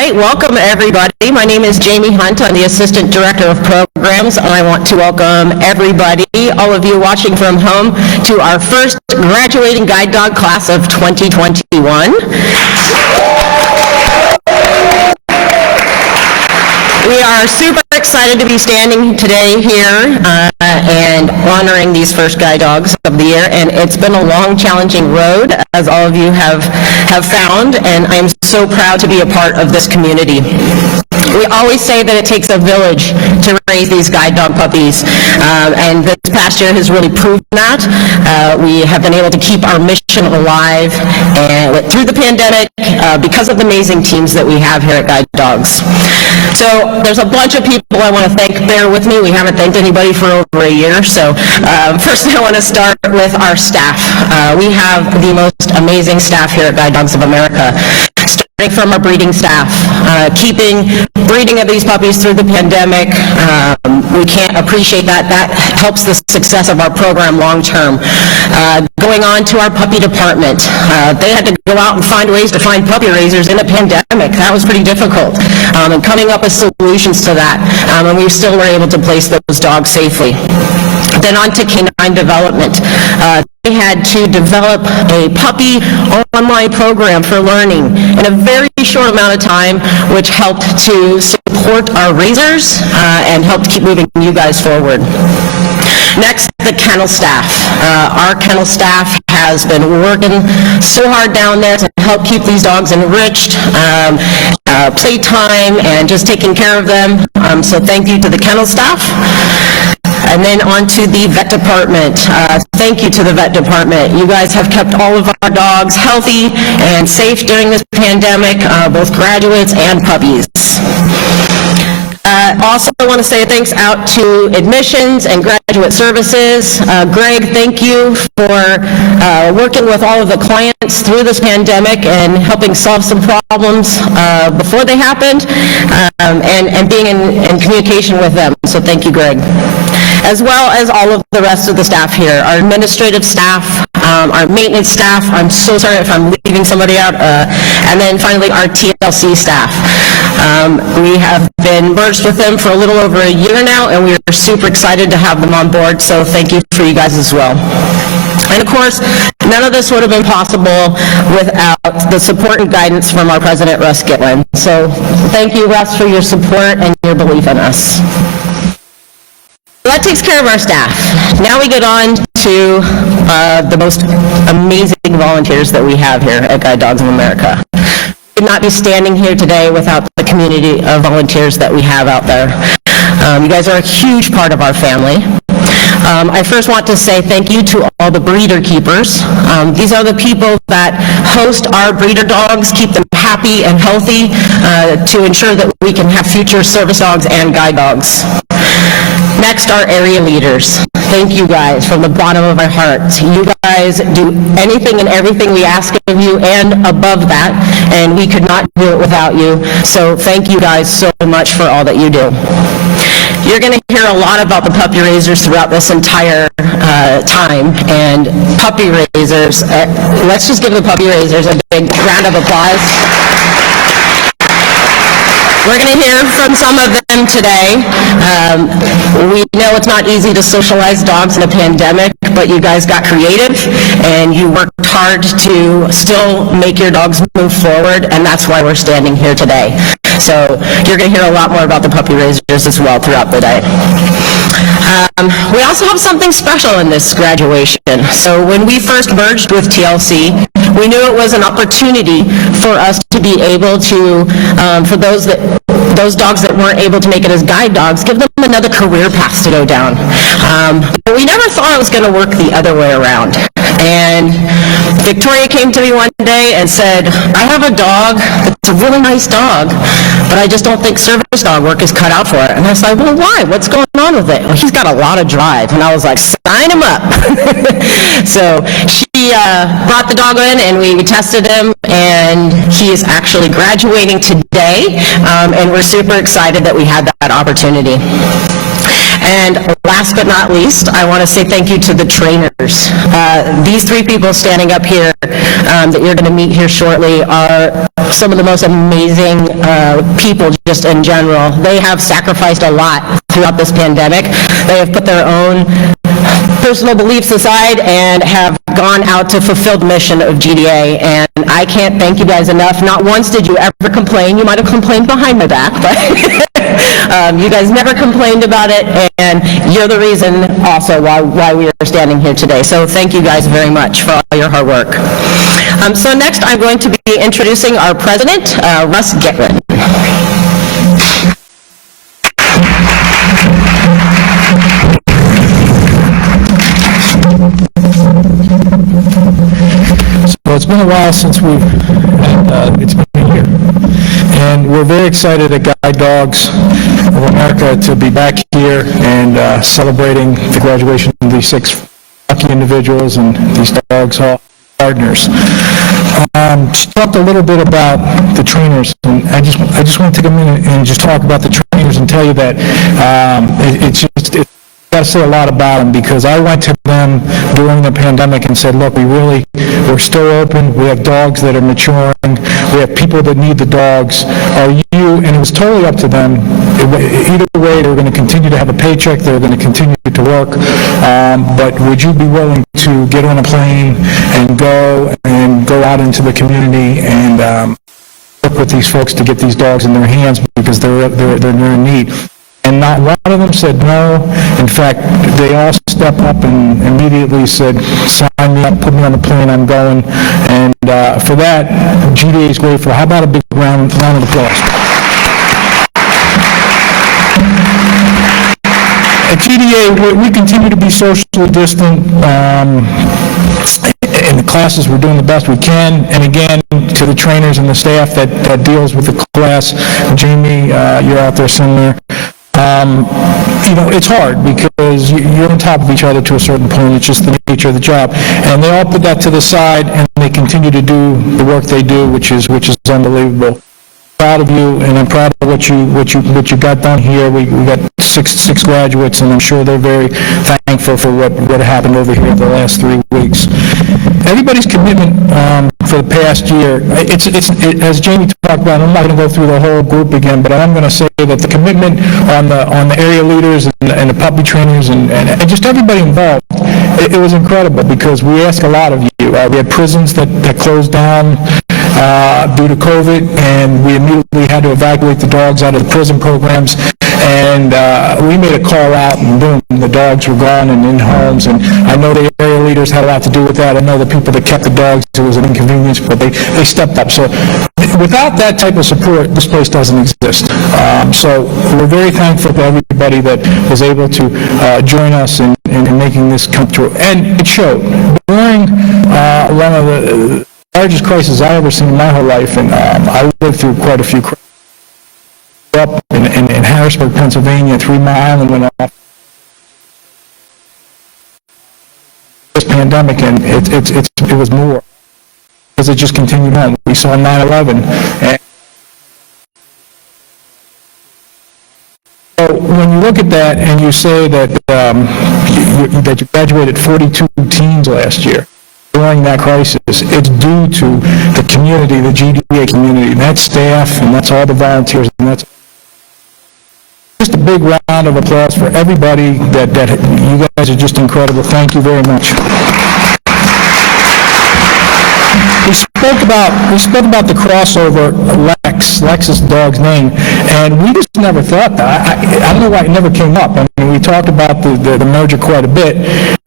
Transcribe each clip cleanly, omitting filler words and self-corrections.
right, welcome everybody. My name is Jamie Hunt. I'm the Assistant Director of Programs, and I want to welcome everybody, all of you watching from home, to our first graduating guide dog class of 2021. We are super excited to be standing today here and honoring these first guide dogs of the year, and it's been a long, challenging road, as all of you have found, and I'm so proud to be a part of this community. We always say that it takes a village to raise these guide dog puppies, and this past year has really proven that. We have been able to keep our mission alive and through the pandemic because of the amazing teams that we have here at Guide Dogs. So there's a bunch of people I want to thank. Bear with me, we haven't thanked anybody for over a year. So first I want to start with our staff. We have the most amazing staff here at Guide Dogs of America. Starting from our breeding staff, keeping breeding of these puppies through the pandemic. We can't appreciate that. That helps the success of our program long term. Going on to our puppy department. They had to go out and find ways to find puppy raisers in a pandemic. That was pretty difficult. And coming up with solutions to that. And we still were able to place those dogs safely. Then on to Canine Development. They had to develop a puppy online program for learning in a very short amount of time, which helped to support our raisers and helped keep moving you guys forward. Next, the Kennel Staff. Our Kennel Staff has been working so hard down there to help keep these dogs enriched, playtime, and just taking care of them. So thank you to the Kennel Staff. And then on to the vet department. Thank you to the vet department. You guys have kept all of our dogs healthy and safe during this pandemic, both graduates and puppies. Also, I want to say thanks out to admissions and graduate services. Greg, thank you for working with all of the clients through this pandemic and helping solve some problems before they happened, and being in communication with them. So thank you, Greg. As well as all of the rest of the staff here, our administrative staff, our maintenance staff. I'm so sorry if I'm leaving somebody out. And then finally, our TLC staff. We have been merged with them for a little over a year now, and we are super excited to have them on board, so thank you for you guys as well. And of course, none of this would have been possible without the support and guidance from our president, Russ Gitlin. So thank you, Russ, for your support and your belief in us. That takes care of our staff. Now we get on to the most amazing volunteers that we have here at Guide Dogs of America. We would not be standing here today without the community of volunteers that we have out there. You guys are a huge part of our family. I first want to say thank you to all the breeder keepers. These are the people that host our breeder dogs, keep them happy and healthy to ensure that we can have future service dogs and guide dogs. Next, our area leaders. Thank you guys from the bottom of our hearts. You guys do anything and everything we ask of you and above that, and we could not do it without you. So thank you guys so much for all that you do. You're going to hear a lot about the puppy raisers throughout this entire time, and puppy raisers, let's just give the puppy raisers a big round of applause. We're going to hear from some of them today. We know it's not easy to socialize dogs in a pandemic, but you guys got creative and you worked hard to still make your dogs move forward, and that's why we're standing here today. So you're going to hear a lot more about the puppy raisers as well throughout the day. We also have something special in this graduation. So when we first merged with TLC, we knew it was an opportunity for us to be able to, for those dogs that weren't able to make it as guide dogs, give them another career path to go down. But we never thought it was going to work the other way around. And Victoria came to me one day and said, I have a dog that's a really nice dog, but I just don't think service dog work is cut out for it. And I was like, well, why? What's going on with it? Well, he's got a lot of drive. And I was like, sign him up. So she brought the dog in and we tested him, and he is actually graduating today, and we're super excited that we had that opportunity. And last but not least, I want to say thank you to the trainers. These three people standing up here that you're going to meet here shortly are some of the most amazing people just in general. They have sacrificed a lot throughout this pandemic. They have put their own personal beliefs aside and have gone out to fulfill the mission of GDA, and I can't thank you guys enough. Not once did you ever complain. You might have complained behind my back, but you guys never complained about it, and you're the reason also why we are standing here today. So thank you guys very much for all your hard work. So next I'm going to be introducing our president, Russ Gitlin. So it's been a while since it's been a year. And we're very excited at Guide Dogs of America to be back here and celebrating the graduation of these 6 lucky individuals and these dogs all partners. Just talked a little bit about the trainers, and I just want to take a minute and just talk about the trainers and tell you that I got to say a lot about them, because I went to them during the pandemic and said, look, we're still open, we have dogs that are maturing, we have people that need the dogs, are you, and it was totally up to them. Either way, they were going to continue to have a paycheck, they were going to continue to work, but would you be willing to get on a plane and go out into the community and work with these folks to get these dogs in their hands, because they're in need? And not one of them said no. In fact, they all stepped up and immediately said, sign me up, put me on the plane, I'm going. And for that, GDA is grateful. How about a big round of applause? At GDA, we continue to be socially distant. In the classes, we're doing the best we can. And again, to the trainers and the staff that deals with the class, Jamie, you're out there somewhere. It's hard because you're on top of each other to a certain point. It's just the nature of the job. And they all put that to the side, and they continue to do the work they do, which is unbelievable. Proud of you, and I'm proud of what you got done here. We got six graduates, and I'm sure they're very thankful for what happened over here the last 3 weeks. Everybody's commitment for the past year, it's as Jamie talked about, I'm not going to go through the whole group again, but I'm going to say that the commitment on the area leaders and the puppy trainers and just everybody involved, it was incredible, because we ask a lot of you. We had prisons that closed down due to COVID, and we immediately had to evacuate the dogs out of the prison programs, and we made a call out, and boom, the dogs were gone and in homes. And I know the area leaders had a lot to do with that. I know the people that kept the dogs, it was an inconvenience, but they stepped up. So without that type of support, this place doesn't exist. So we're very thankful to everybody that was able to join us in making this come true. And it showed. During one of the largest crisis I ever seen in my whole life, and I lived through quite a few crises. Up in Harrisburg, Pennsylvania, 3 Mile Island went off. This pandemic, and it was more, because it just continued on. We saw 9/11. And so when you look at that and you say that you graduated 42 teens last year, during that crisis, it's due to the community, the GDA community, and that's staff, and that's all the volunteers, and that's just a big round of applause for everybody. That you guys are just incredible. Thank you very much. We spoke about the crossover, Lex is the dog's name, and we just never thought that. I don't know why it never came up. I mean, we talked about the merger quite a bit,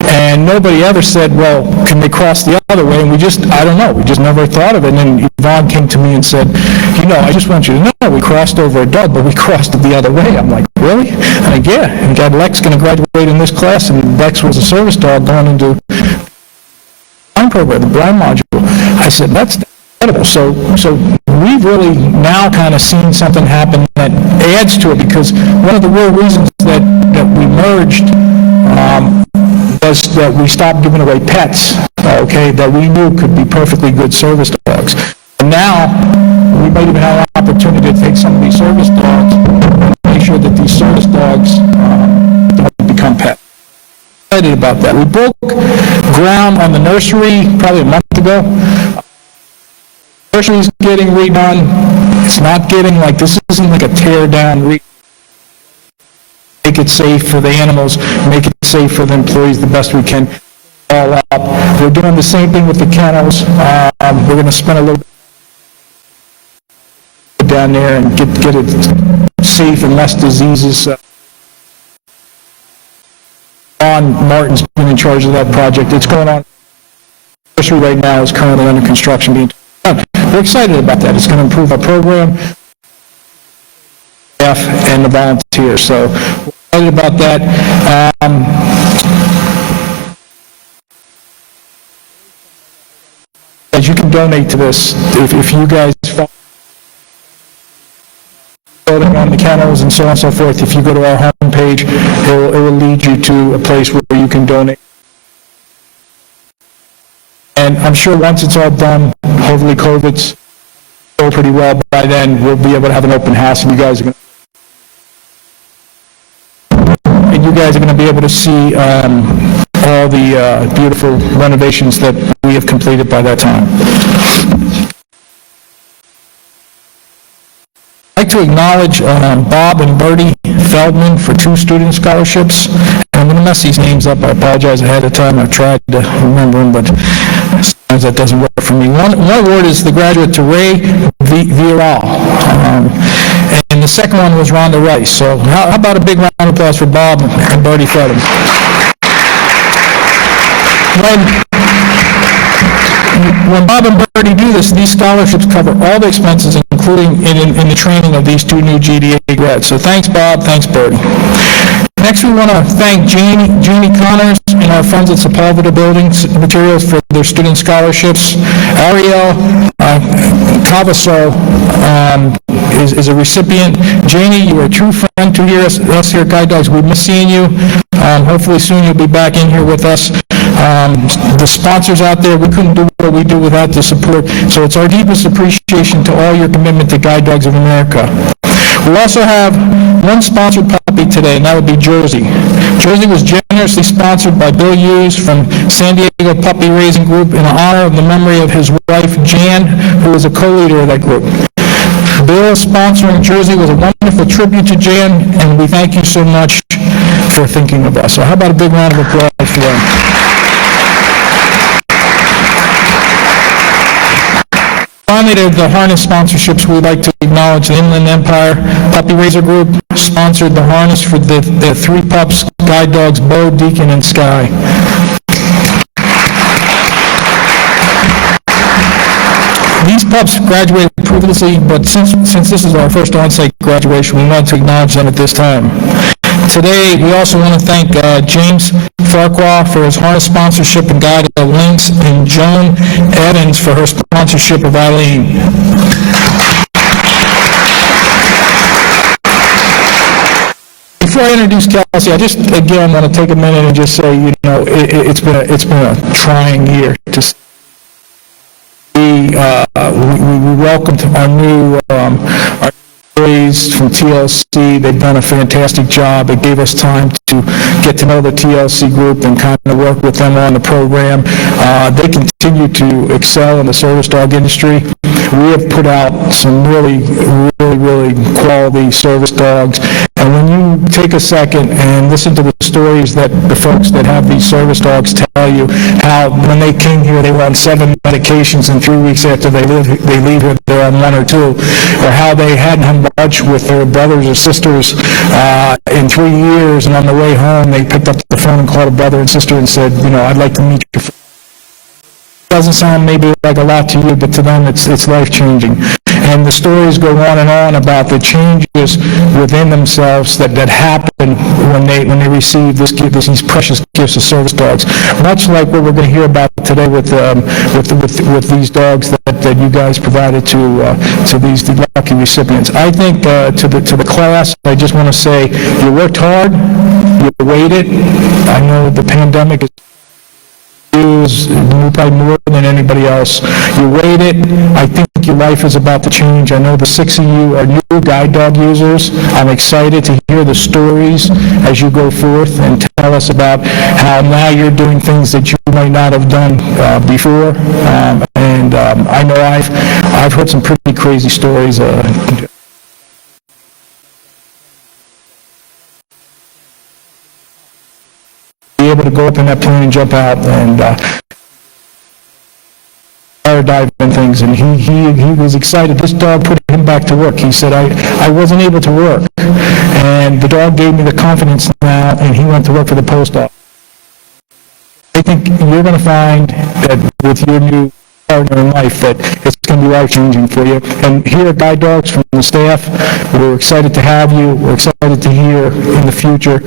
and nobody ever said, well, can they cross the other way? And I don't know, we just never thought of it. And then Yvonne came to me and said, I just want you to know, we crossed over a dog, but we crossed it the other way. I'm like, really? I'm like, yeah, and God, Lex going to graduate in this class, and Lex was a service dog going into the program, the blind module. I said, that's incredible. So we've really now kind of seen something happen that adds to it, because one of the real reasons that we merged was that we stopped giving away pets, that we knew could be perfectly good service dogs. And now we might even have an opportunity to take some of these service dogs and make sure that these service dogs don't excited about that. We broke ground on the nursery probably a month ago. Nursery's getting redone. It's not getting like, this isn't like a tear down. Make it safe for the animals, make it safe for the employees the best we can. All up. We're doing the same thing with the kennels. We're going to spend a little bit down there and get it safe and less diseases. Ron Martin's been in charge of that project. It's going on. The nursery right now is currently under construction being done. We're excited about that. It's going to improve our program, staff, and the volunteers. So we're excited about that. As you can donate to this, if you guys voting on the kennels and so on and so forth, if you go to our homepage, it will lead you to a place where you can donate. And I'm sure once it's all done, hopefully COVID's go pretty well by then, we'll be able to have an open house, and you guys are going to be able to see all the beautiful renovations that we have completed by that time. I'd like to acknowledge Bob and Bertie Feldman for 2 student scholarships. I'm going to mess these names up. I apologize ahead of time. I've tried to remember them, but sometimes that doesn't work for me. One award is the graduate to Ray Villarreal. And the second one was Rhonda Rice. So how about a big round of applause for Bob and Bertie Feldman? When Bob and Bertie do this, these scholarships cover all the expenses, including in the training of these 2 new GDA grads. So thanks, Bob. Thanks, Bertie. Next, we want to thank Jeannie Connors and our friends at Sepulveda Building Materials for their student scholarships. Ariel Cavazos is a recipient. Janie, you are a true friend to us here at Guide Dogs. We miss seeing you. Hopefully soon you'll be back in here with us. The sponsors out there, we couldn't do what we do without the support. So it's our deepest appreciation to all your commitment to Guide Dogs of America. We also have one sponsored puppy today, and that would be Jersey. Jersey was generously sponsored by Bill Hughes from San Diego Puppy Raising Group in honor of the memory of his wife, Jan, who was a co-leader of that group. Bill sponsoring Jersey was a wonderful tribute to Jan, and we thank you so much for thinking of us. So how about a big round of applause for them? Finally, to the harness sponsorships, we'd like to acknowledge the Inland Empire Puppy Raiser Group sponsored the harness for the 3 pups, Guide Dogs, Bo, Deacon, and Sky. These pups graduated previously, but since this is our first on-site graduation, we wanted to acknowledge them at this time. Today, we also want to thank James Farquhar for his harness sponsorship and Guide of Lynx, and Joan Evans for her sponsorship of Eileen. Before I introduce Kelsey, I just again want to take a minute and just say, it's been a trying year. We welcomed our new employees from TLC. They've done a fantastic job. It gave us time to get to know the TLC group and kind of work with them on the program. They continue to excel in the service dog industry. We have put out some really quality service dogs. And when you take a second and listen to the stories that the folks that have these service dogs tell you, how when they came here they were on 7 medications and 3 weeks after they leave here they're on 1 or 2, or how they hadn't had much with their brothers or sisters in 3 years, and on the way home they picked up the phone and called a brother and sister and said, I'd like to meet you. Doesn't sound maybe like a lot to you, but to them it's life-changing. And the stories go on and on about the changes within themselves that happen when they receive these precious gifts of service dogs. Much like what we're going to hear about today with these dogs that you guys provided to these lucky recipients. I think to the class, I just want to say you worked hard, you waited. I know the pandemic is is probably more than anybody else. You rate it. I think your life is about to change. I know the 6 of you are new guide dog users. I'm excited to hear the stories as you go forth and tell us about how now you're doing things that you might not have done before. I know I've heard some pretty crazy stories. Be able to go up in that plane and jump out and dive and things, and he was excited. This dog put him back to work. He said, I wasn't able to work, and the dog gave me the confidence now, and he went to work for the post office. I think you're going to find that with your new partner in life that it's going to be life-changing for you. And here at Guide Dogs from the staff, we're excited to have you. We're excited to hear in the future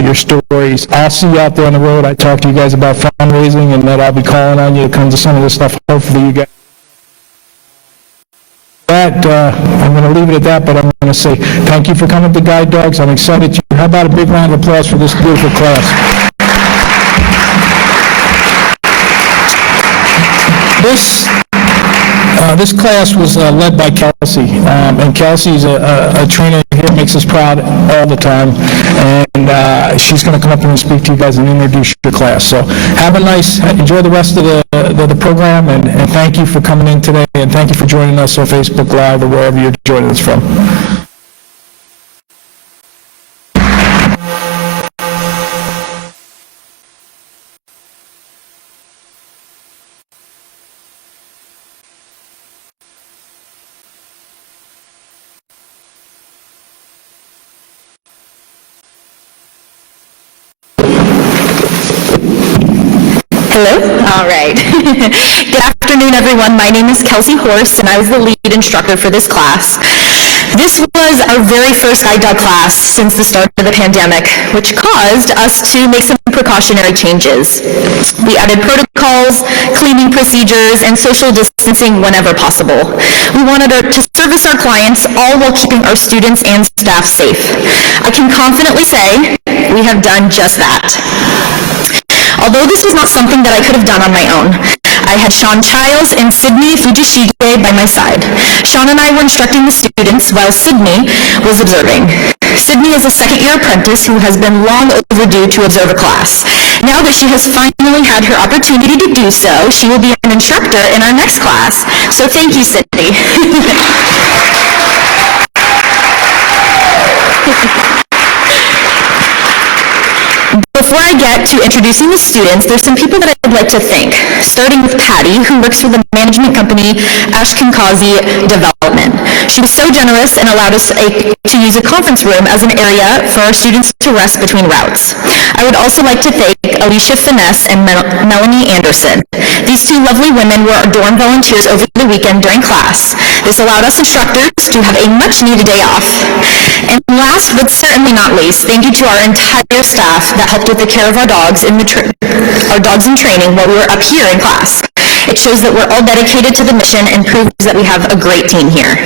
your stories. I'll see you out there on the road. I talked to you guys about fundraising, and that I'll be calling on you to come to some of this stuff. Hopefully you guys. I'm going to leave it at that, but I'm going to say thank you for coming to Guide Dogs. I'm excited. How about a big round of applause for this beautiful class? This class was led by Kelsey, and Kelsey's a trainer here, makes us proud all the time, and she's going to come up and speak to you guys and introduce your class. So enjoy the rest of the program, and thank you for coming in today, and thank you for joining us on Facebook Live or wherever you're joining us from. Hello? All right. Good afternoon, everyone. My name is Kelsey Horst, and I was the lead instructor for this class. This was our very first guide dog class since the start of the pandemic, which caused us to make some precautionary changes. We added protocols, cleaning procedures, and social distancing whenever possible. We wanted to service our clients, all while keeping our students and staff safe. I can confidently say we have done just that. Although this was not something that I could have done on my own, I had Sean Childs and Sydney Fujishige by my side. Sean and I were instructing the students while Sydney was observing. Sydney is a second-year apprentice who has been long overdue to observe a class. Now that she has finally had her opportunity to do so, she will be an instructor in our next class. So thank you, Sydney. Before I get to introducing the students, there's some people that I'd like to thank, starting with Patty, who works for the management company Canine Development. She was so generous and allowed us to use a conference room as an area for our students to rest between routes. I would also like to thank Alicia Finesse and Melanie Anderson. These two lovely women were our dorm volunteers over the weekend during class. This allowed us instructors to have a much-needed day off. And last but certainly not least, thank you to our entire staff that helped with the care of our dogs in training while we were up here in class. It shows that we're all dedicated to the mission and proves that we have a great team here.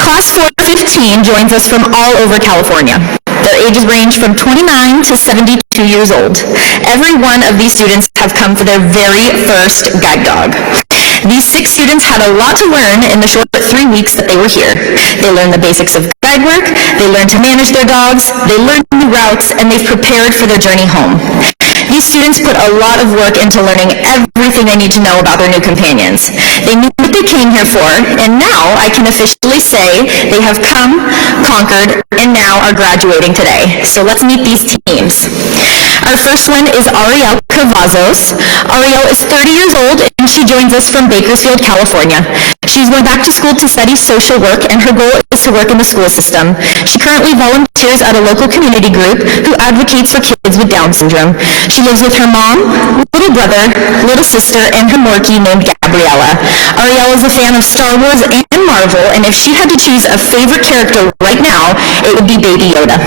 Class 415 joins us from all over California. Their ages range from 29 to 72 years old. Every one of these students have come for their very first guide dog. These 6 students had a lot to learn in the short 3 weeks that they were here. They learned the basics of guide work, they learned to manage their dogs, they learned new routes, and they've prepared for their journey home. These students put a lot of work into learning everything they need to know about their new companions. They knew what they came here for, and now I can officially say they have come, conquered, and now are graduating today. So let's meet these teams. Our first one is Ariel Cavazos. Ariel is 30 years old, and she joins us from Bakersfield, California. She's going back to school to study social work, and her goal is to work in the school system. She currently volunteers at a local community group who advocates for kids with Down syndrome. She lives with her mom, little brother, little sister, and her morkie named Gabriella. Ariel is a fan of Star Wars and Marvel, and if she had to choose a favorite character right now, it would be Baby Yoda.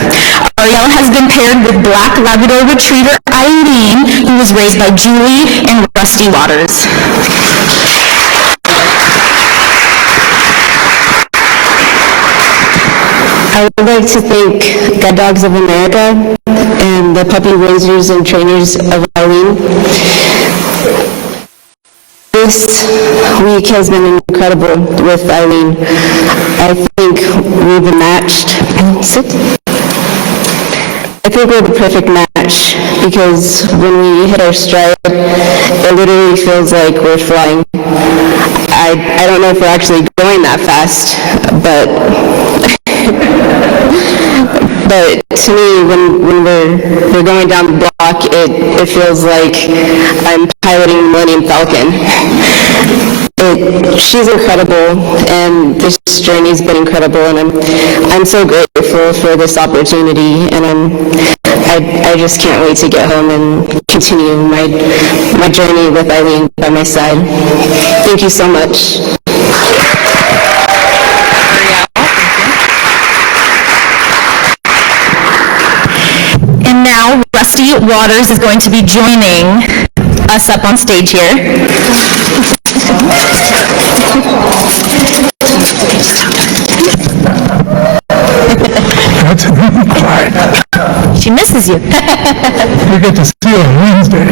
Ariel has been paired with Black Labrador Retriever Eileen, who was raised by Julie and Rusty Waters. I would I'd like to thank Guide Dogs of America and the puppy raisers and trainers of Eileen. This week has been incredible with Eileen. I think we've been matched. I think we're the perfect match because when we hit our stride, it literally feels like we're flying. I don't know if we're actually going that fast, but to me, when we're going down the block, it feels like I'm piloting Millennium Falcon. She's incredible, and this journey's been incredible, and I'm so grateful for this opportunity, and I just can't wait to get home and continue my journey with Eileen by my side. Thank you so much. And now Rusty Waters is going to be joining us up on stage here. That's She misses you. we get to see her on Wednesday.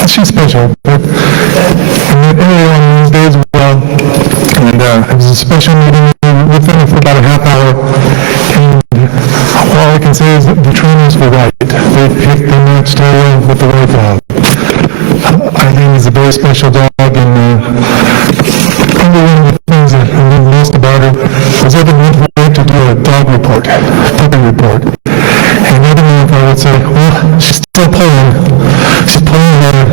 And she's special, but Ariel on Wednesday as well. And it was a special meeting with them for about a half hour. And all I can say is that the trainers were right. They matched Ariel with the right dog. Eileen is a very special dog, and probably one of the things that I love most about her was every month we had to do a dog report, puppy report. And every month I would say, well, she's still pulling. She's pulling hard.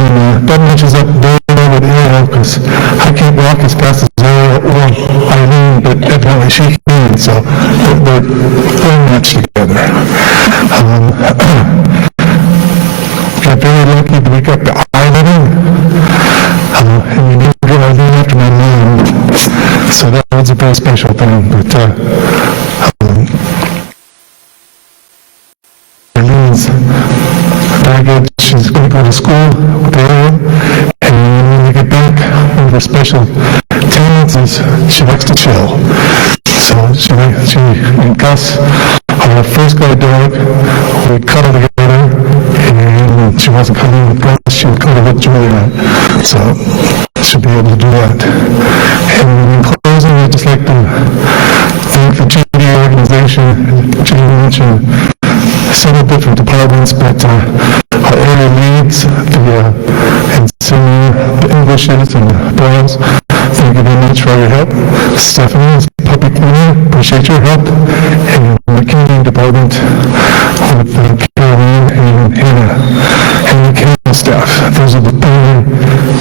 And that matches up very well with Ariel, because I can't walk as fast as Ariel or Eileen, but evidently she can, so they're very much together. Got very lucky that we got the Eileen, and we named her Eileen after my mom, so that was a very special thing. But Eileen's very good. She's going to go to school with Ariel, and when we get back, one of her special tendencies, she likes to chill. So she and Gus, our first guide dog, we cuddle together, and she wasn't cuddling with Gus, she would cuddle with Julia. So she'll be able to do that. And in closing, I'd just like to thank the Trinity organization. Jane mentioned several different departments, but our area leads, and senior, the Englishes and the Browns. Thank you very much for all your help. Stephanie is puppy cleaner, appreciate your help. And the Canine Development with Caroline and Hannah, and the Kennel Staff. Those are the only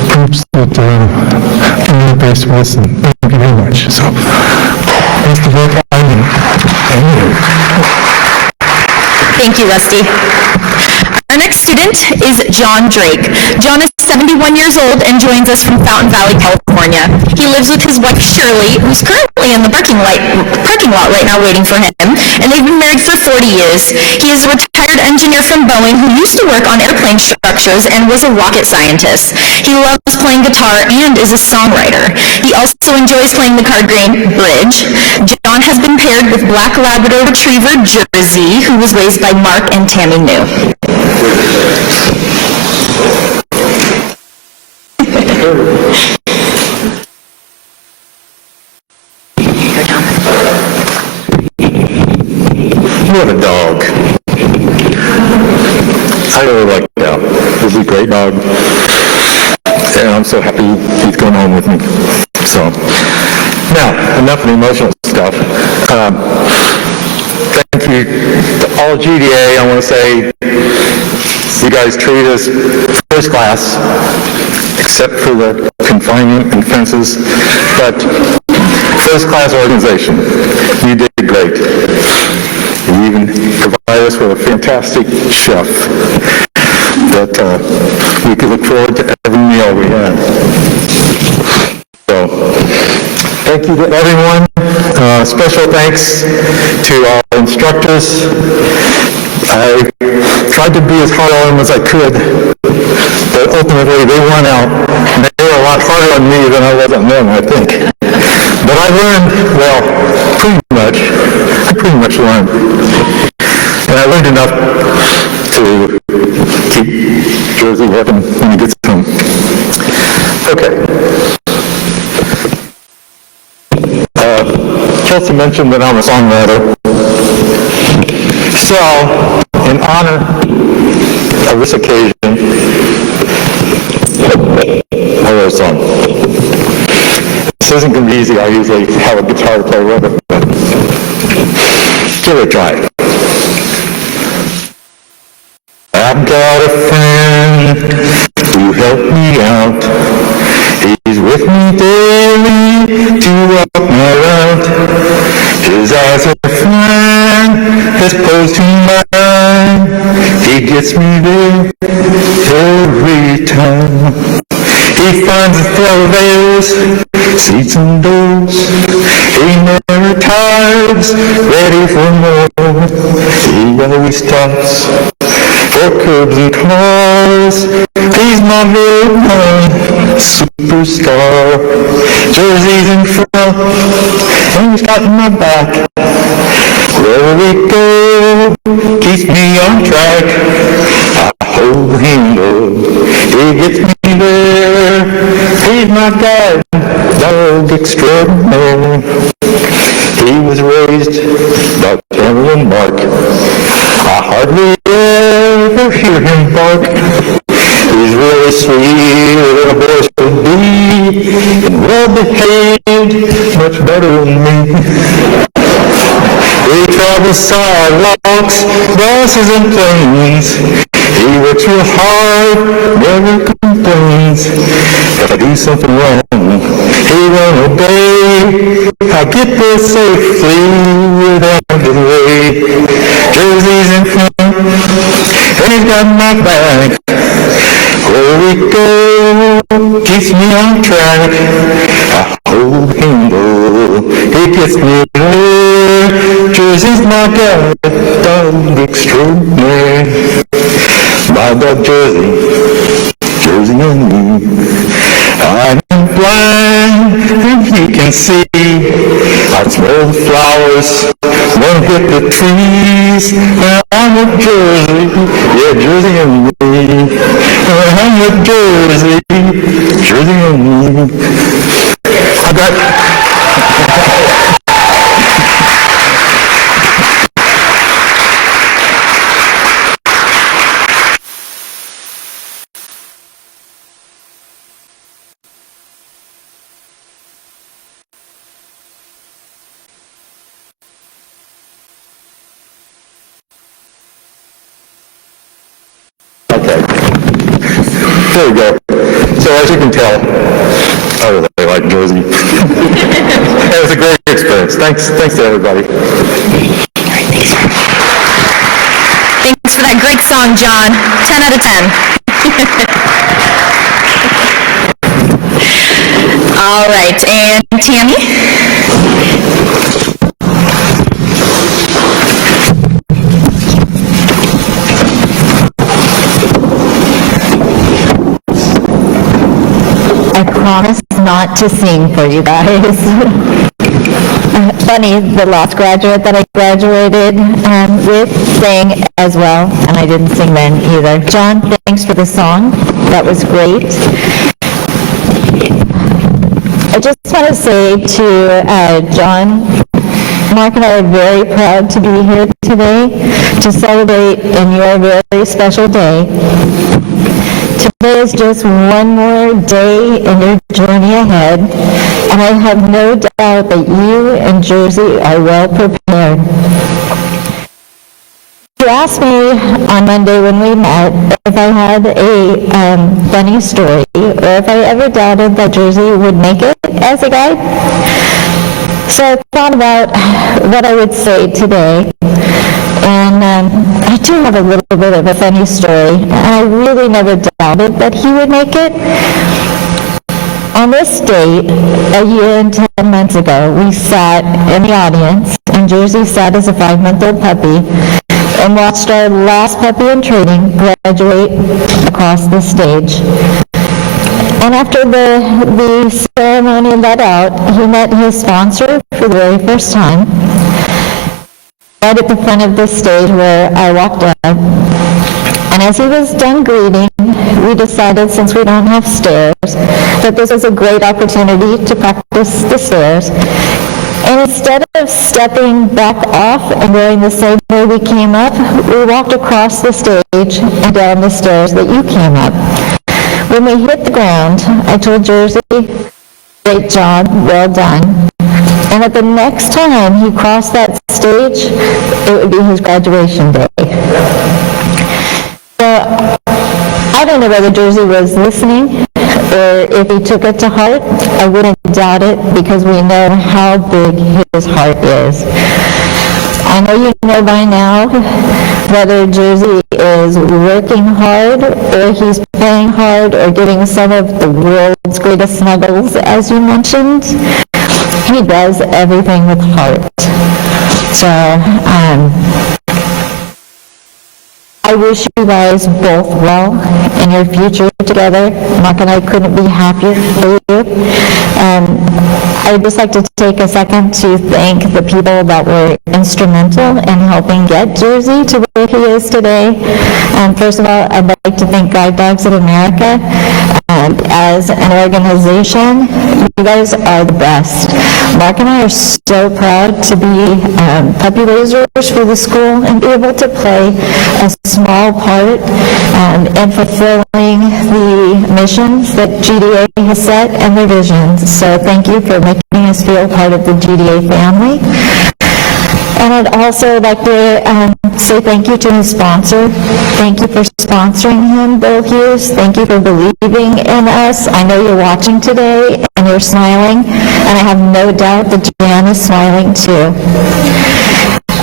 groups that we're based with, and thank you very much. So, best of luck, Eileen. Thank you, Rusty. Our next student is John Drake. John is 71 years old and joins us from Fountain Valley, California. He lives with his wife Shirley, who's currently in the parking lot right now waiting for him, and they've been married for 40 years. He is a retired engineer from Boeing who used to work on airplane structures and was a rocket scientist. He loves playing guitar and is a songwriter. He also enjoys playing the card game Bridge. John has been paired with Black Labrador Retriever Jersey, who was raised by Mark and Tammy New. What a dog. I really like him. He's a great dog. And I'm so happy he's going home with me. So, now, enough of the emotional stuff. Thank you to all GDA. I want to say you guys treat us first class, except for the confinement and fences. But first class organization. You did great. You even provided us with a fantastic chef that we could look forward to every meal we had. So, thank you to everyone. Special thanks to our instructors. I tried to be as hard on them as I could, but ultimately they won out They were a lot harder on me than I was on them, I think. But I learned, well, I pretty much learned. And I learned enough to keep Jersey working when he gets home. Okay. Kelsey mentioned that I'm a songwriter. So, in honor of this occasion, I wrote a song. This isn't going to be easy. I usually have a guitar to play with it, but give it a try. I've got a friend who helped me out. He's with me daily to walk my route. His eyes are fine, his pose to mine. He gets me there every time. He finds the thoroughfares, seats and doors. He never tires, ready for more. He always stops for curbs and cars. He's my very own superstar. Jersey's in front, and he's got my back. Wherever we go, keeps me on track. I hold the handle, he gets me there. He's my guide, dog extraordinaire. He was raised by Kennel and Mark. I hardly ever hear him bark. He's really sweet, little boy should be, and well behaved, much better than me. He travels sidewalks, buses and planes. He works real hard, never complains. If I do something wrong, he won't obey. I get there safely without delay. Jersey's in front, and he's got my back. Where we go, keeps me on track. I hold the handle, he gets me there. Jersey's my guy, dog extraordinaire. My dog Jersey, Jersey and me. I'm blind and he can see. I smell the flowers, won't hit the trees. I'm with Jersey, yeah, Jersey and me. I'm with Jersey, Jersey and me. I got... Okay, there we go. So as you can tell, I really like Jersey. It was a great experience. Thanks to everybody. Thanks for that great song, John. 10 out of 10. All right, and Tammy? I promise not to sing for you guys. Bunny, the last graduate that I graduated with, sang as well, and I didn't sing then either. John, thanks for the song. That was great. I just want to say to John, Mark and I are very proud to be here today to celebrate in your very special day. Today is just one more day in your journey ahead, and I have no doubt that you and Jersey are well prepared. You asked me on Monday when we met if I had a funny story, or if I ever doubted that Jersey would make it as a guide. So I thought about what I would say today. And I do have a little bit of a funny story, and I really never doubted that he would make it. On this date, a year and 10 months ago, we sat in the audience, and Jersey sat as a 5-month-old puppy, and watched our last puppy in training graduate across the stage. And after the ceremony let out, he met his sponsor for the very first time, right at the front of the stage where I walked up. And as he was done greeting, we decided, since we don't have stairs, that this was a great opportunity to practice the stairs. And instead of stepping back off and going the same way we came up, we walked across the stage and down the stairs that you came up. When we hit the ground, I told Jersey, great job, well done. And at the next time he crossed that stage, it would be his graduation day. So I don't know whether Jersey was listening or if he took it to heart. I wouldn't doubt it, because we know how big his heart is. I know you know by now whether Jersey is working hard or he's playing hard or getting some of the world's greatest snuggles, as you mentioned. He does everything with heart. So, I wish you guys both well in your future together. Mark and I couldn't be happier for you. I'd just like to take a second to thank the people that were instrumental in helping get Jersey to where he is today. First of all, I'd like to thank Guide Dogs of America. As an organization, you guys are the best. Mark and I are so proud to be puppy raisers for the school and be able to play a small part in fulfilling the missions that GDA has set and their visions. So thank you for making us feel part of the GDA family. And I'd also like to say thank you to his sponsor. Thank you for sponsoring him, Bill Hughes. Thank you for believing in us. I know you're watching today and you're smiling, and I have no doubt that Jan is smiling too.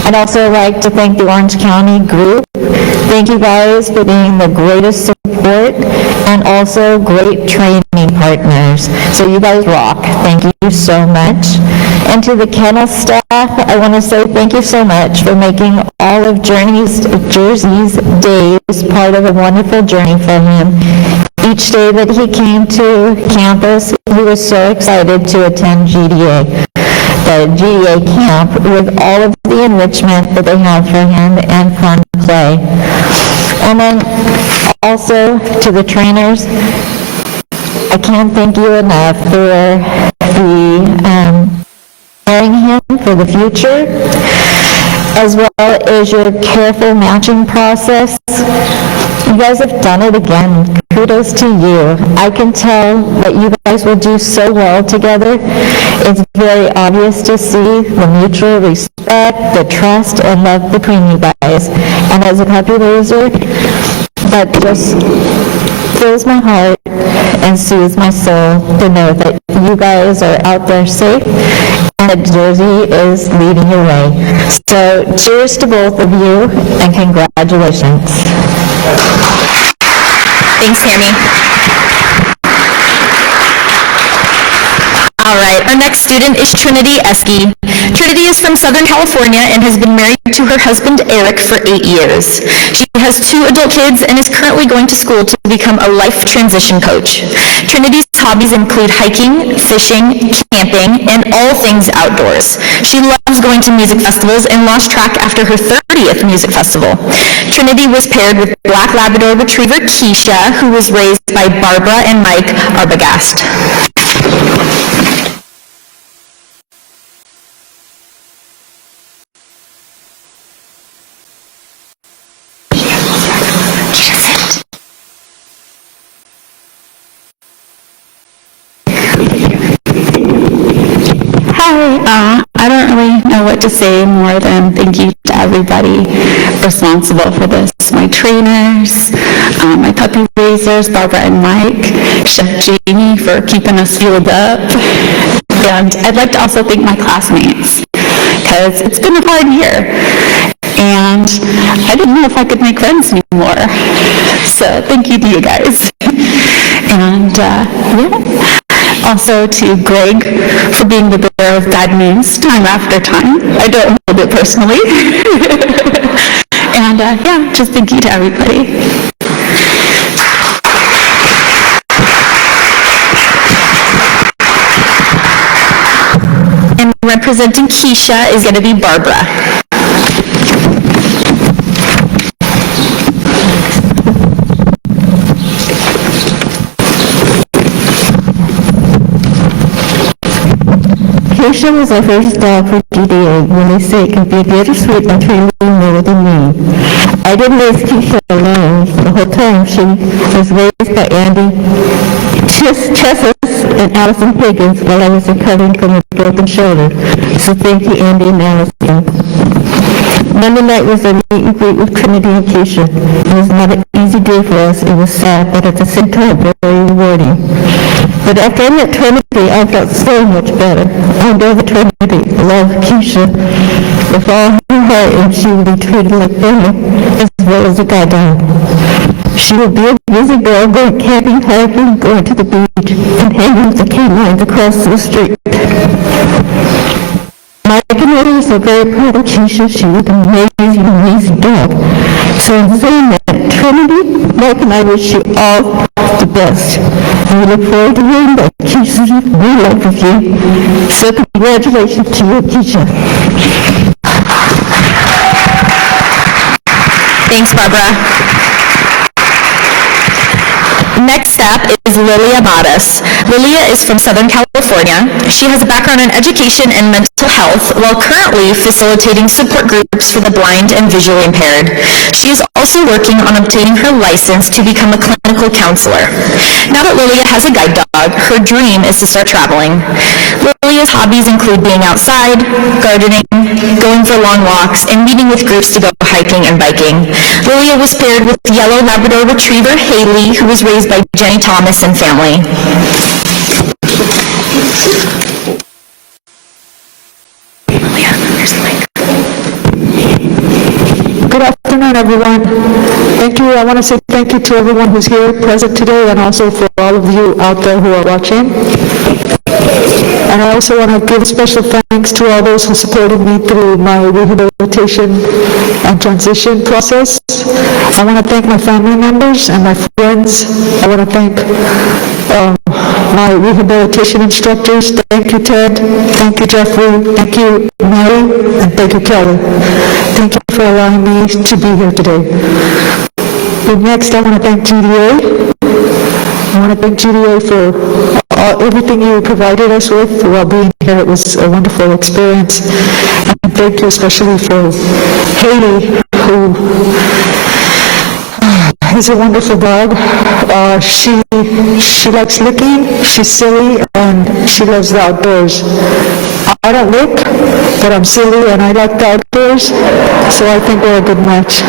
I'd also like to thank the Orange County group. Thank you guys for being the greatest support and also great training partners. So you guys rock. Thank you so much. And to the Kennel Staff, I want to say thank you so much for making all of Jersey's days part of a wonderful journey for him. Each day that he came to campus, he was so excited to attend GDA. The GDA camp with all of the enrichment that they have for him and fun play. And then also to the trainers, I can't thank you enough for preparing him for the future, as well as your careful matching process. You guys have done it again. Kudos to you. I can tell that you guys will do so well together. It's very obvious to see the mutual respect, the trust, and love between you guys. And as a puppy raiser, that just fills my heart and soothes my soul to know that you guys are out there safe and that Jersey is leading your way. So cheers to both of you and congratulations. Thanks, Tammy. All right, our next student is Trinity Esky. Trinity is from Southern California and has been married to her husband, Eric, for 8 years. She has 2 adult kids and is currently going to school to become a life transition coach. Trinity's hobbies include hiking, fishing, camping, and all things outdoors. She loves going to music festivals and lost track after her 30th music festival. Trinity was paired with Black Labrador Retriever Keisha, who was raised by Barbara and Mike Arbogast. Hi, I don't really know what to say more than thank you to everybody responsible for this. My trainers, my puppy raisers, Barbara and Mike, Chef Jamie for keeping us fueled up. And I'd like to also thank my classmates, because it's been a hard year. And I didn't know if I could make friends anymore. So thank you to you guys. And yeah. Also to Greg for being the bearer of bad news time after time. I don't hold it personally. And yeah, just thank you to everybody. representing Keisha is going to be Barbara. Keisha was our first dog for GDA. When they say it can be bittersweet and truly more than me. I didn't raise Keisha alone. The whole time she was raised by Andy Chesses and Allison Higgins while I was recovering from a broken shoulder. So thank you, Andy and Allison. Monday night was a meet and greet with Trinity and Keisha. It was not an easy day for us. It was sad, but at the same time very rewarding. But after I met Trinity, I felt so much better. I know that Trinity loved Keisha with all her heart, and she will be treated like family as well as a guide dog. She will be a busy girl going camping, hiking, going to the beach, and hanging with the canines across the street. Mike and Eddie are very proud of Keisha. She is an amazing dog. So in saying that, Trinity, Mike and I wish you all the best. And we look forward to hearing that Keisha's new life with you. So congratulations to you, Keisha. Thanks, Barbara. Next up is Lilia Matas. Lilia is from Southern California. She has a background in education and mental health while currently facilitating support groups for the blind and visually impaired. She is also working on obtaining her license to become a clinical counselor. Now that Lilia has a guide dog, her dream is to start traveling. Lilia's hobbies include being outside, gardening, going for long walks, and meeting with groups to go hiking and biking. Lilia was paired with yellow Labrador Retriever Haley, who was raised by Jenny Thomas and family. Lilia, here's the mic. Good afternoon, everyone. Thank you. I want to say thank you to everyone who's here present today and also for all of you out there who are watching. And I also want to give special thanks to all those who supported me through my rehabilitation and transition process. I want to thank my family members and my friends. I want to thank my rehabilitation instructors. Thank you, Ted. Thank you, Jeffrey. Thank you, Mary. And thank you, Kelly. Thank you for allowing me to be here today. But next, I want to thank GDA. I want to thank GDA for everything you provided us with while being here. It was a wonderful experience. And thank you especially for Haley, who is a wonderful dog. She likes licking, she's silly, and she loves the outdoors. I don't lick, but I'm silly and I like the outdoors, so I think we're a good match.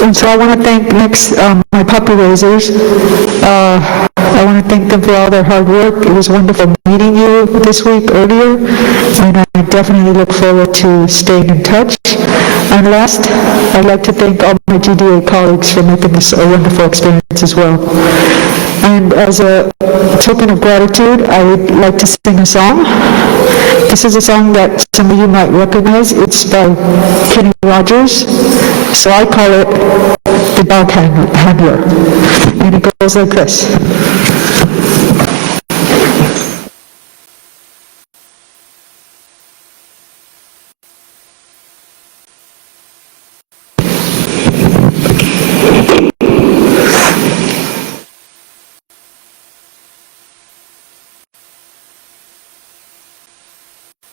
And so I want to thank next my puppy raisers. I want to thank them for all their hard work. It was wonderful meeting you this week earlier, and I definitely look forward to staying in touch. And last, I'd like to thank all my GDA colleagues for making this a wonderful experience as well. And as a token of gratitude, I would like to sing a song. This is a song that some of you might recognize. It's by Kenny Rogers. So I call it The Dog Handler. And it goes like this.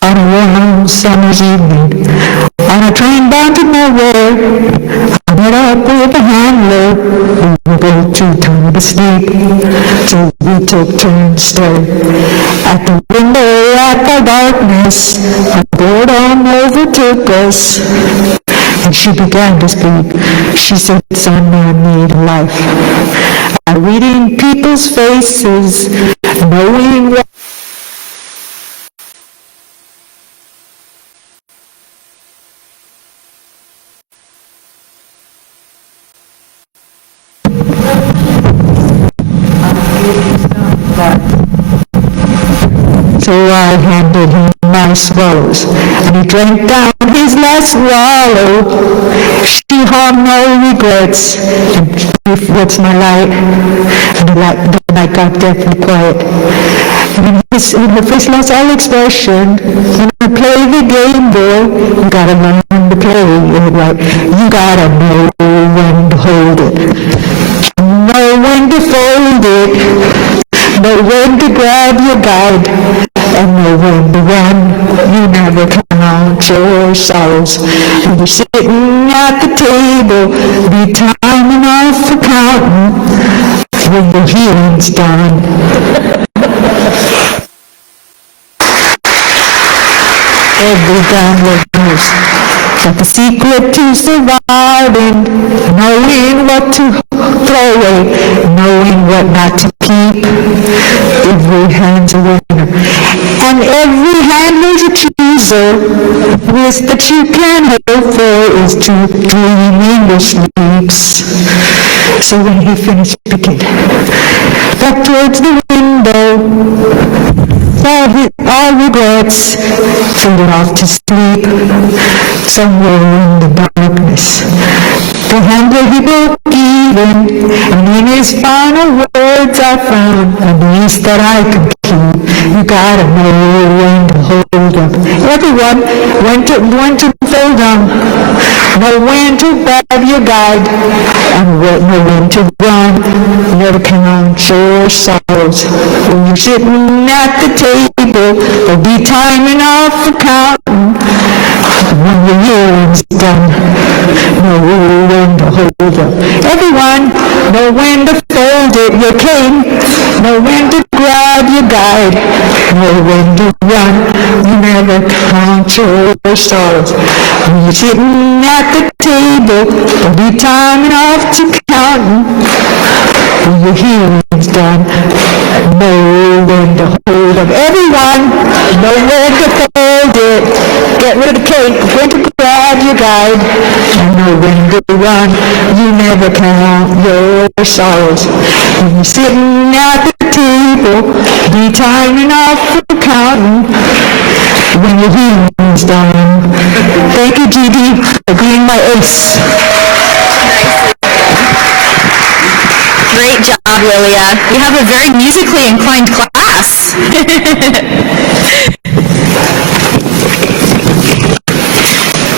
On a warm summer's evening, on a train bound to nowhere, I met up with a handler. We were both too tired to sleep, so we took turns staring at the window at the darkness. A boredom overtook us, and she began to speak. She said, "Son, I need a life. I read in people's faces, knowing what So I handed him my swallows, and he drank down his last swallow. She harmed no regrets, and what's my light? And the night got deathly quiet. when her face lost all expression, when I play the game, boy, you gotta learn to play it right. You gotta know when to hold it, know when to fold it, know when to grab your guide, and know when to run. You never count your sorrows. When you're sitting at the table, be time enough for counting when your healing's done. Every downward moves got the secret to surviving, knowing what to throw away, knowing what not to keep. Every hand's a winner, and every hand is a chooser. The wish that you can hope for is to dream in your sleeps. So when he finished speaking, back towards the window, all regrets faded off to sleep somewhere in the darkness. The hand where he broke even, and in his final words I found a niece that I could keep. You gotta know when to hold them. Everyone, when to fold them. Know when to grab your guide, and know when to run. Never count your sorrows. When you're sitting at the table, there'll be time enough for counting. When the year's done, know when to hold them. Everyone, know when to fold it, your cane. Know when to grab your guide. Know when to run. You never count your sorrows. When you're sitting at the table, there'll be time enough to count. When your healing's done, know when to hold them. Everyone, know when to fold it. Get rid of the cake, when to grab your guide, and know when to run. You never count your sorrows. When you're sitting at the table, be time enough for counting. When your healing's done. Thank you, GD, for being my ace. Great job, Lilia. You have a very musically inclined class.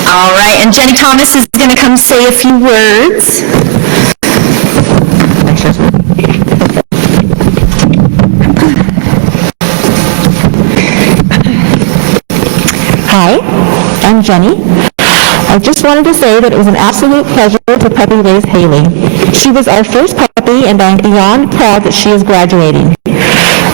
All right, and Jenny Thomas is going to come say a few words. Hi, I'm Jenny. I just wanted to say that it was an absolute pleasure to puppy raise Haley. She was our first puppy, and I'm beyond proud that she is graduating.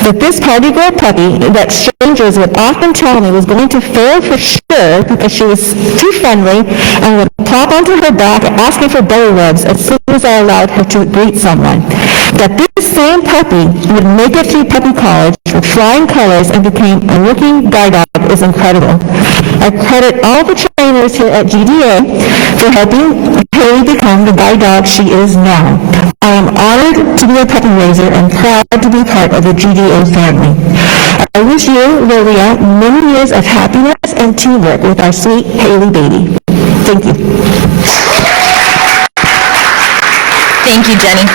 That this party girl puppy that strangers would often tell me was going to fail for sure because she was too friendly and would plop onto her back asking for belly rubs as soon as I allowed her to greet someone. That this same puppy would make it through puppy college with flying colors and became a working guide dog is incredible. I credit all the trainers here at GDA for helping Haley become the guide dog she is now. I am honored to be a puppy raiser and proud to be part of the GDA family. I wish you, Lilia, many years of happiness and teamwork with our sweet Haley baby. Thank you. Thank you, Jenny.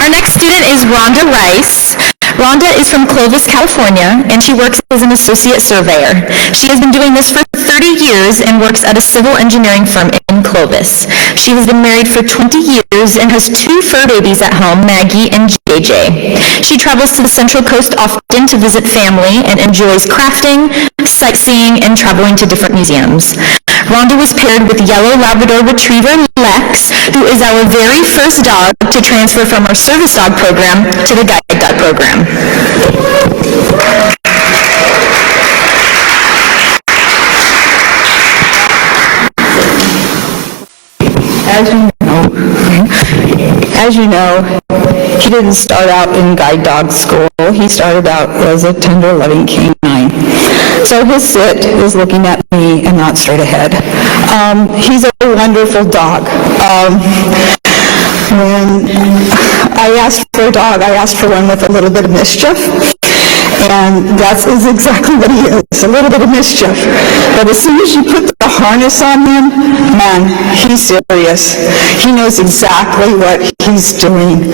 Our next student is Rhonda Rice. Rhonda is from Clovis, California, and she works as an associate surveyor. She has been doing this for 30 years and works at a civil engineering firm in Clovis. She has been married for 20 years and has 2 fur babies at home, Maggie and JJ. She travels to the Central Coast often to visit family and enjoys crafting, sightseeing, and traveling to different museums. Rhonda was paired with yellow Labrador Retriever Lex, who is our very first dog to transfer from our service dog program to the guide dog program. As you know, he didn't start out in guide dog school. He started out as a tender, loving canine. So his sit is looking at me and not straight ahead. He's a wonderful dog. When I asked for a dog, I asked for one with a little bit of mischief. And that is exactly what he is, a little bit of mischief. But as soon as you put the harness on him, man, he's serious. He knows exactly what he's doing.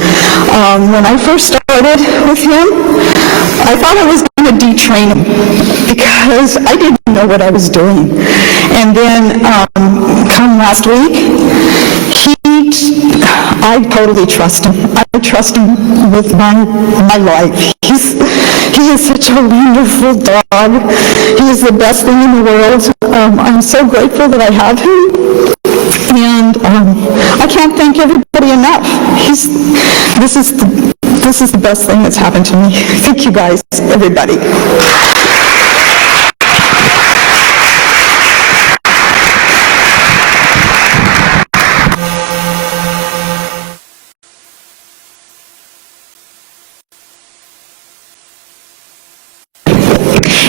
When I first started with him, I thought I was going to detrain him because I didn't know what I was doing. And then come last week, I totally trust him. I trust him with my life. He is such a wonderful dog. He is the best thing in the world. I'm so grateful that I have him. And I can't thank everybody enough. This is the best thing that's happened to me. Thank you guys, everybody.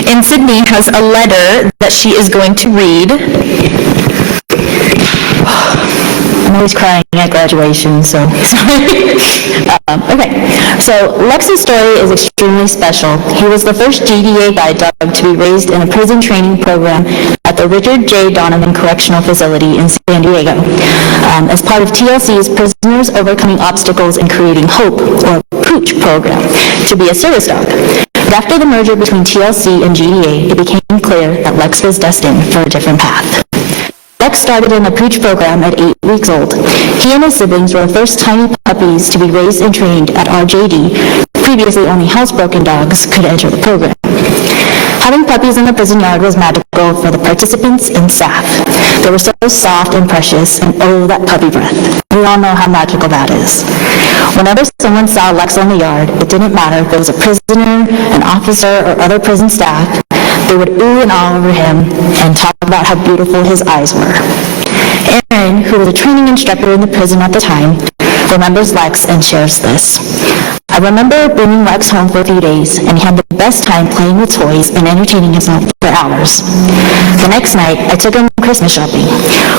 And Sydney has a letter that she is going to read. I'm always crying at graduation, so sorry. Okay, so Lex's story is extremely special. He was the first GDA guide dog to be raised in a prison training program at the Richard J. Donovan Correctional Facility in San Diego. As part of TLC's Prisoners Overcoming Obstacles and Creating Hope, or POOCH program, to be a service dog. But after the merger between TLC and GDA, it became clear that Lex was destined for a different path. Lex started in the POOCH program at 8 weeks old. He and his siblings were the first tiny puppies to be raised and trained at RJD. Previously, only housebroken dogs could enter the program. Having puppies in the prison yard was magical for the participants and staff. They were so soft and precious, and oh, that puppy breath. We all know how magical that is. Whenever someone saw Lex on the yard, it didn't matter if it was a prisoner, an officer, or other prison staff, they would ooh and ah over him and talk about how beautiful his eyes were. Erin, who was a training instructor in the prison at the time, remembers Lex and shares this. I remember bringing Lex home for a few days, and he had the best time playing with toys and entertaining himself for hours. The next night, I took him Christmas shopping.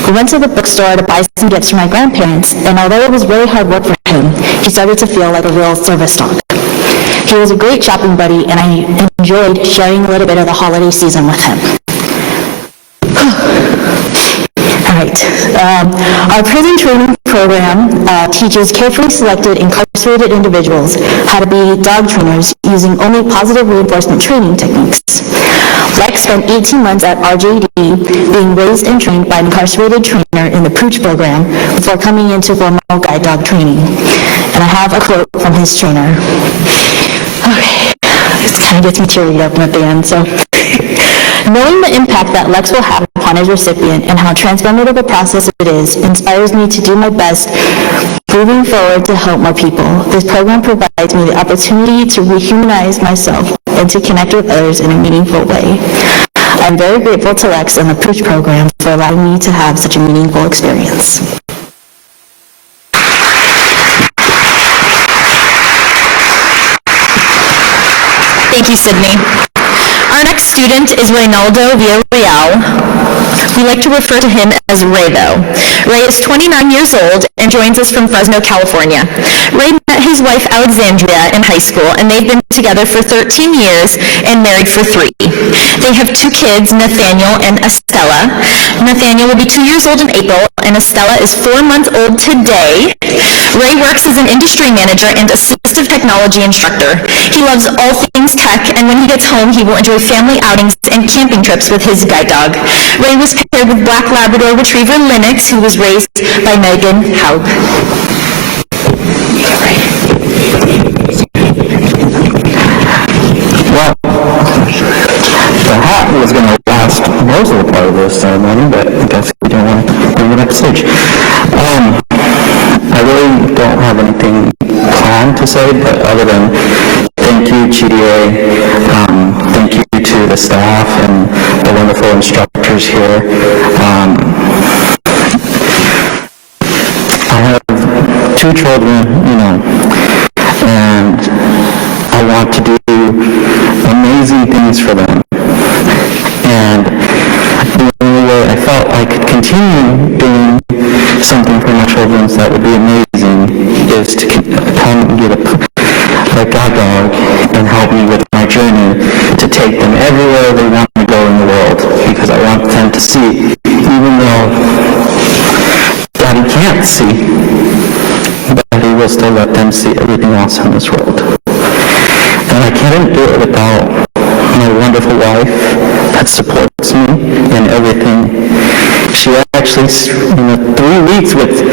We went to the bookstore to buy some gifts for my grandparents, and although it was really hard work for him, he started to feel like a real service dog. He was a great shopping buddy, and I enjoyed sharing a little bit of the holiday season with him. Our prison training program teaches carefully selected incarcerated individuals how to be dog trainers using only positive reinforcement training techniques. Lex spent 18 months at RJD being raised and trained by an incarcerated trainer in the POOCH program before coming into formal guide dog training. And I have a quote from his trainer. Okay, this kind of gets me teary up at the end, so... Knowing the impact that Lex will have upon his recipient and how transformative a process it is inspires me to do my best moving forward to help more people. This program provides me the opportunity to rehumanize myself and to connect with others in a meaningful way. I'm very grateful to Lex and the POOCH program for allowing me to have such a meaningful experience. Thank you, Sydney. Our next student is Reynaldo Villarreal. We like to refer to him as Ray, though. Ray is 29 years old and joins us from Fresno, California. Ray met his wife Alexandria in high school, and they've been together for 13 years and married for 3. They have 2 kids, Nathaniel and Estella. Nathaniel will be 2 years old in April, and Estella is 4 months old today. Ray works as an industry manager and assistive technology instructor. He loves all things tech, and when he gets home, he will enjoy family outings and camping trips with his guide dog. Ray was paired with Black Labrador Retriever Linux, who was raised by Megan Haug. Well, the hat was going to last most of the part of this ceremony, but I guess we don't want to bring it up stage. I really don't have anything planned to say, but other than thank you, GDA, thank you to the staff and the wonderful instructors here. I have 2 children, and I want to do amazing things for them. And the only way I felt I could continue doing something for my children that would be amazing is to come and get a guide dog and help me with my journey to take them everywhere they want to go in the world, because I want them to see, even though Daddy can't see, but he will still let them see everything else in this world. And And I couldn't do it without my wonderful wife that supports me in everything. She actually, 3 weeks with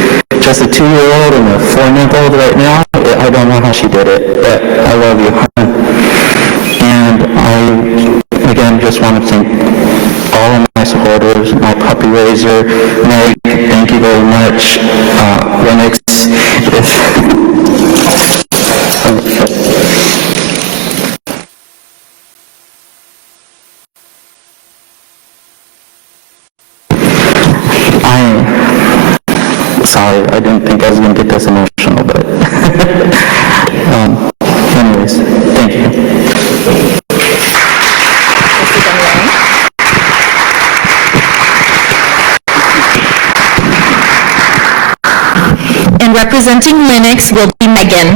just a 2-year-old and a 4-month-old right now, I don't know how she did it, but I love you, hon. And I, again, just want to thank all of my supporters, my puppy raiser, Meg, thank you very much. Lennox, sorry, I didn't think I was going to get this emotional, but anyways, thank you. And representing Lennox will be Megan.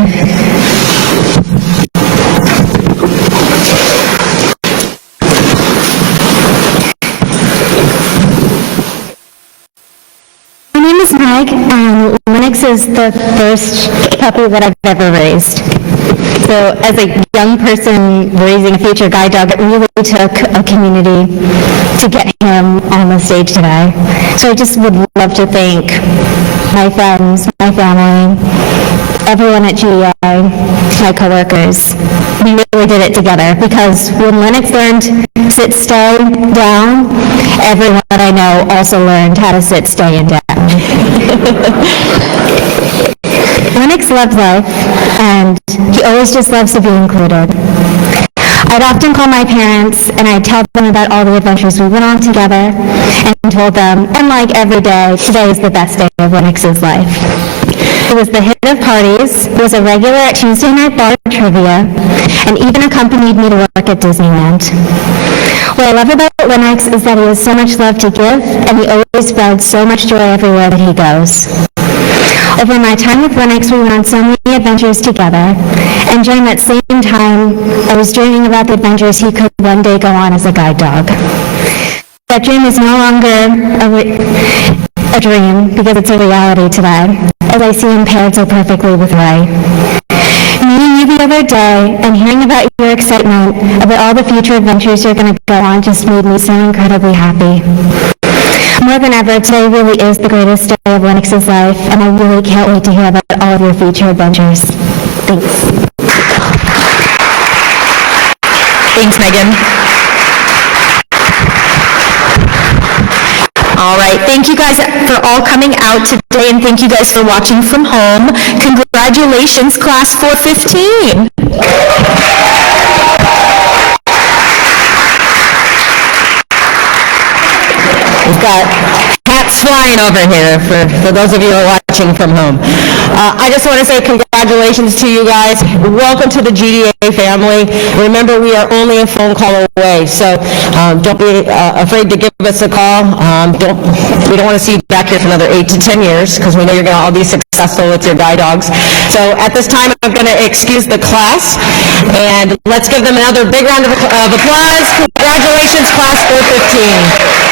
My name is Meg, and Lennox is the first puppy that I've ever raised. So as a young person raising a future guide dog, it really took a community to get him on the stage today. So I just would love to thank my friends, my family, everyone at GEA, my coworkers. We really did it together, because when Lennox learned sit, stay, down, everyone that I know also learned how to sit, stay, and down. Lennox loves life, and he always just loves to be included. I'd often call my parents, and I'd tell them about all the adventures we went on together, and told them, unlike every day, today is the best day of Lennox's life. He was the hit of parties, was a regular at Tuesday night bar trivia, and even accompanied me to work at Disneyland. What I love about Lennox is that he has so much love to give, and he always spreads so much joy everywhere that he goes. Over my time with Lennox, we went on so many adventures together, and during that same time, I was dreaming about the adventures he could one day go on as a guide dog. That dream is no longer a dream, because it's a reality today, as I see him paired so perfectly with Ray. Meeting you the other day and hearing about your excitement about all the future adventures you're going to go on just made me so incredibly happy. More than ever, today really is the greatest day of Lennox's life, and I really can't wait to hear about all of your future adventures. Thanks. Thanks, Megan. All right, thank you guys for all coming out today, and thank you guys for watching from home. Congratulations, Class 415. We've got hats flying over here for those of you who are watching from home. I just want to say congratulations to you guys. Welcome to the GDA family. Remember, we are only a phone call away, so don't be afraid to give us a call. We don't want to see you back here for another 8 to 10 years, because we know you're going to all be successful with your guide dogs. So at this time, I'm going to excuse the class, and let's give them another big round of applause. Congratulations, Class 415.